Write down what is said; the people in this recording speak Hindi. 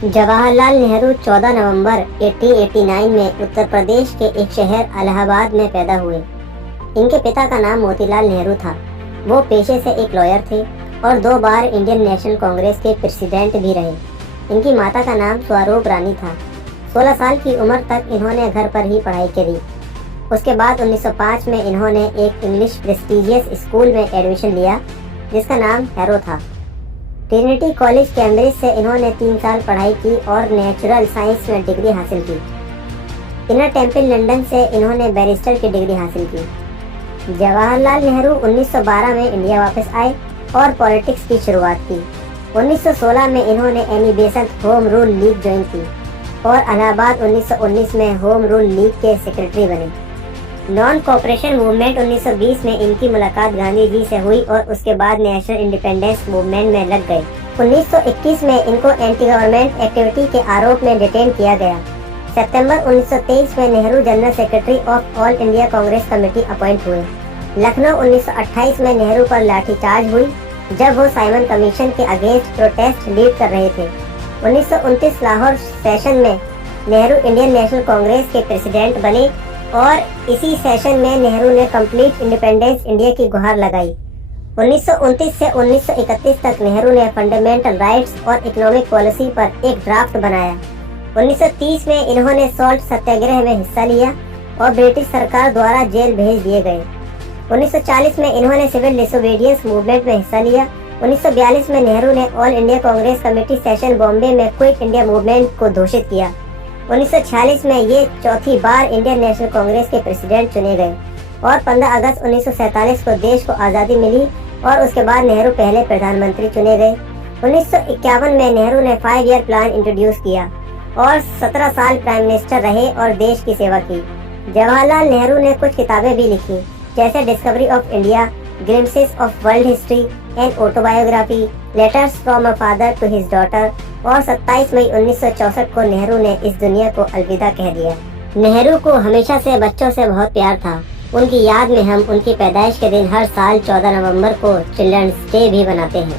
जवाहरलाल नेहरू 14 नवंबर 1889 में उत्तर प्रदेश के एक शहर इलाहाबाद में पैदा हुए। इनके पिता का नाम मोतीलाल नेहरू था। वो पेशे से एक लॉयर थे और 2 बार इंडियन नेशनल कांग्रेस के प्रेसिडेंट भी रहे। इनकी माता का नाम स्वरूप रानी था। 16 साल की उम्र तक इन्होंने घर पर ही पढ़ाई करी। उसके बाद 1905 में इन्होंने एक इंग्लिश प्रेस्टिजियस स्कूल में एडमिशन लिया जिसका नाम हैरो था। ट्रिनिटी कॉलेज कैम्ब्रिज से इन्होंने 3 साल पढ़ाई की और नेचुरल साइंस में डिग्री हासिल की। इनर टेम्पल लंदन से इन्होंने बैरिस्टर की डिग्री हासिल की। जवाहरलाल नेहरू 1912 में इंडिया वापस आए और पॉलिटिक्स की शुरुआत की। 1916 में इन्होंने Annie Besant home rule league join की और इलाहाबाद 1919 में होम रूल लीग के सेक्रेटरी बने। नॉन कॉपरेशन मूवमेंट 1920 में इनकी मुलाकात गांधी जी से हुई और उसके बाद नेशनल इंडिपेंडेंस मूवमेंट में लग गए। 1921 में इनको एंटी गवर्नमेंट एक्टिविटी के आरोप में डिटेन किया गया। सितंबर 1923 में Nehru general secretary of All India Congress Committee appoint हुए। लखनऊ 1928 में नेहरू पर लाठीचार्ज हुई जब वो साइमन कमीशन के अगेंस्ट प्रोटेस्ट लीड कर रहे थे। 1929 लाहौर सेशन में नेहरू इंडियन नेशनल कांग्रेस के प्रेसिडेंट बने और इसी सेशन में नेहरू ने कंप्लीट इंडिपेंडेंस इंडिया की गुहार लगाई। 1929 से 1931 तक नेहरू ने फंडामेंटल राइट्स और इकोनॉमिक पॉलिसी पर एक ड्राफ्ट बनाया। 1930 में इन्होंने सॉल्ट सत्याग्रह में हिस्सा लिया और ब्रिटिश सरकार द्वारा जेल भेज दिए गए। 1940 में इन्होंने सिविल डिसोबीडियंस मूवमेंट में हिस्सा लिया। 1942 में नेहरू ने all India Congress committee session Bombay में क्विट इंडिया मूवमेंट को घोषित किया। 1946 में ये चौथी बार इंडियन नेशनल कांग्रेस के प्रेसिडेंट चुने गए और 15 अगस्त 1947 को देश को आज़ादी मिली और उसके बाद नेहरू पहले प्रधानमंत्री चुने गए। 1951 में नेहरू ने 5 ईयर प्लान इंट्रोड्यूस किया और 17 साल प्राइम मिनिस्टर रहे और देश की सेवा की। जवाहरलाल नेहरू ने कुछ किताबें भी लिखी जैसे Discovery of India, Glimpses of World History and Autobiography, Letters from a Father to His Daughter और 27 मई 1964 को नेहरू ने इस दुनिया को अलविदा कह दिया। नेहरू को हमेशा से बच्चों से बहुत प्यार था। उनकी याद में हम उनकी पैदाइश के दिन हर साल 14 नवंबर को चिल्ड्रंस डे भी मनाते हैं।